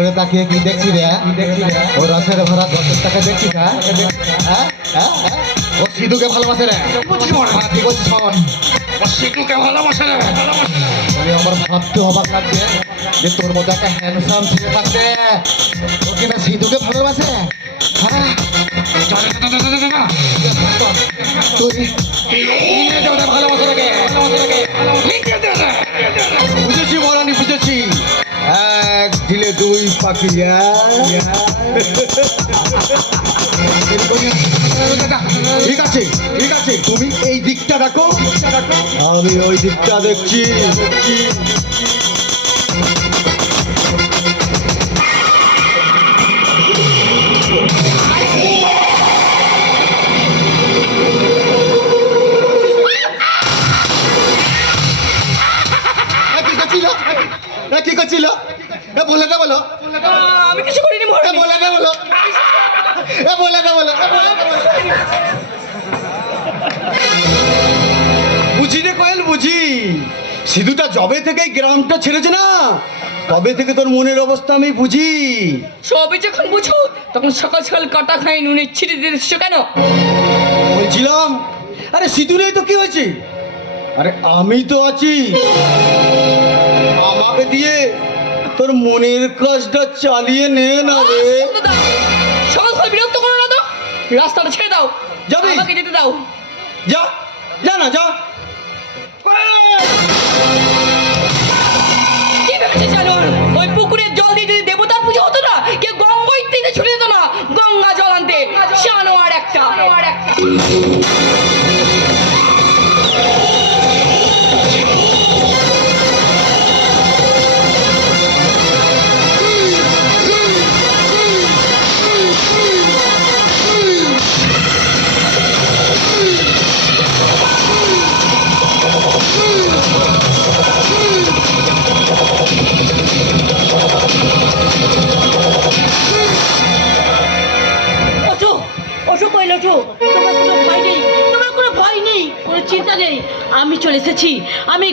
করে তাকিয়ে কি দেখছি রে? ও রসের ভরা দশের টাকা দেখছিস হ্যাঁ? হ্যাঁ? হ্যাঁ? ও সিধুকে ভালোবাসে রে ভালোবাসে। রে আমার ভাবতে অবাক লাগছে যে তোর মধ্যে একটা হ্যান্ডসাম ছেলে থাকছে ও কিনা সিধুকে ভালোবাসে? হ্যাঁ? তুই ভালোবাসে রে দুই পাখি ঠিক আছে ঠিক আছে তুমি এই দিকটা রাখো আমি ওই দিকটা দেখছি। কি করছিল? এ, বলে দে বলো। আমি কিছু করিনি এ বলে দে বলো। এ বলে দে বলো। এ বলে দে বলো। বুঝি রে কয়েল বুঝি। সিধুটা জবে থেকে গ্রামটা ছেড়েছে না? তবে থেকে তোর মনের অবস্থা আমি বুঝি। সবে যখন বুঝো তখন সকাল সকাল কাটা খাই নুনে ছিঁড়ে দিচ্ছ কেন? বলছিলাম। আরে সিধু নেই তো কি হয়েছে? আরে আমি তো আছি। তোর মনের কাজটা চালিয়ে নে না রে। সকাল বিরক্ত করো না তো। রাস্তাটা ছেড়ে দাও। যাবি? আমাকে যেতে দাও। যা যা না যা। কি ভেবেছে জানো ওই পুকুরের জল দিয়ে যদি দেবতার পুজো হতো না ছুটে যেত না। গঙ্গা জল আনতে। আর একটা আর একটা। চিন্তা নেই আমি চলে এসেছি। আমি